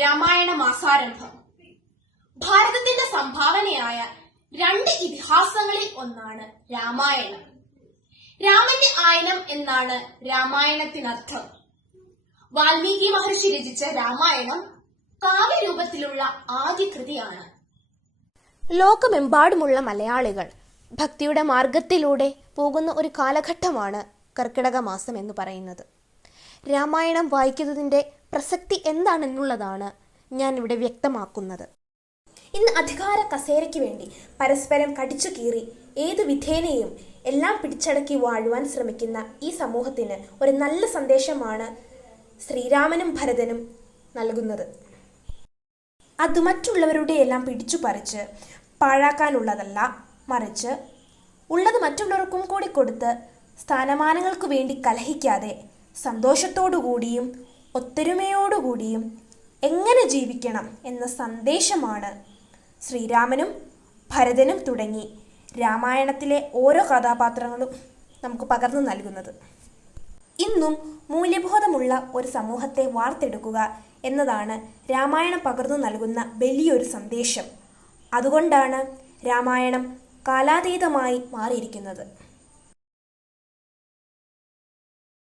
രാമായണ മാസാരംഭം. ഭാരതത്തിന്റെ സംഭാവനയായ 2 ഇതിഹാസങ്ങളിൽ ഒന്നാണ് രാമായണം. രാമന്റെ ആയനം എന്നാണ് രാമായണത്തിനർത്ഥം. വാൽമീകി മഹർഷി രചിച്ച രാമായണം കാവ്യരൂപത്തിലുള്ള ആദ്യ കൃതിയാണ്. ലോകമെമ്പാടുമുള്ള മലയാളികൾ ഭക്തിയുടെ മാർഗത്തിലൂടെ പോകുന്ന ഒരു കാലഘട്ടമാണ് കർക്കിടക മാസം എന്ന് പറയുന്നത്. രാമായണം വായിക്കുന്നതിൻ്റെ പ്രസക്തി എന്താണെന്നുള്ളതാണ് ഞാൻ ഇവിടെ വ്യക്തമാക്കുന്നത്. ഇന്ന് അധികാര കസേരയ്ക്ക് വേണ്ടി പരസ്പരം കടിച്ചു കീറി ഏതു വിധേനയും എല്ലാം പിടിച്ചടക്കി വാഴുവാൻ ശ്രമിക്കുന്ന ഈ സമൂഹത്തിന് ഒരു നല്ല സന്ദേശമാണ് ശ്രീരാമനും ഭരതനും നൽകുന്നത്. അത് മറ്റുള്ളവരുടെ എല്ലാം പിടിച്ചു പറിച്ച് പാഴാക്കാനുള്ളതല്ല, മറിച്ച് ഉള്ളത് മറ്റുള്ളവർക്കും കൂടി കൊടുത്ത് സ്ഥാനമാനങ്ങൾക്കു വേണ്ടി കലഹിക്കാതെ സന്തോഷത്തോടുകൂടിയും ഒത്തൊരുമയോടുകൂടിയും എങ്ങനെ ജീവിക്കണം എന്ന സന്ദേശമാണ് ശ്രീരാമനും ഭരതനും തുടങ്ങി രാമായണത്തിലെ ഓരോ കഥാപാത്രങ്ങളും നമുക്ക് പകർന്നു നൽകുന്നത്. ഇന്നും മൂല്യബോധമുള്ള ഒരു സമൂഹത്തെ വാർത്തെടുക്കുക എന്നതാണ് രാമായണം പകർന്നു നൽകുന്ന വലിയൊരു സന്ദേശം. അതുകൊണ്ടാണ് രാമായണം കാലാതീതമായി മാറിയിരിക്കുന്നത്.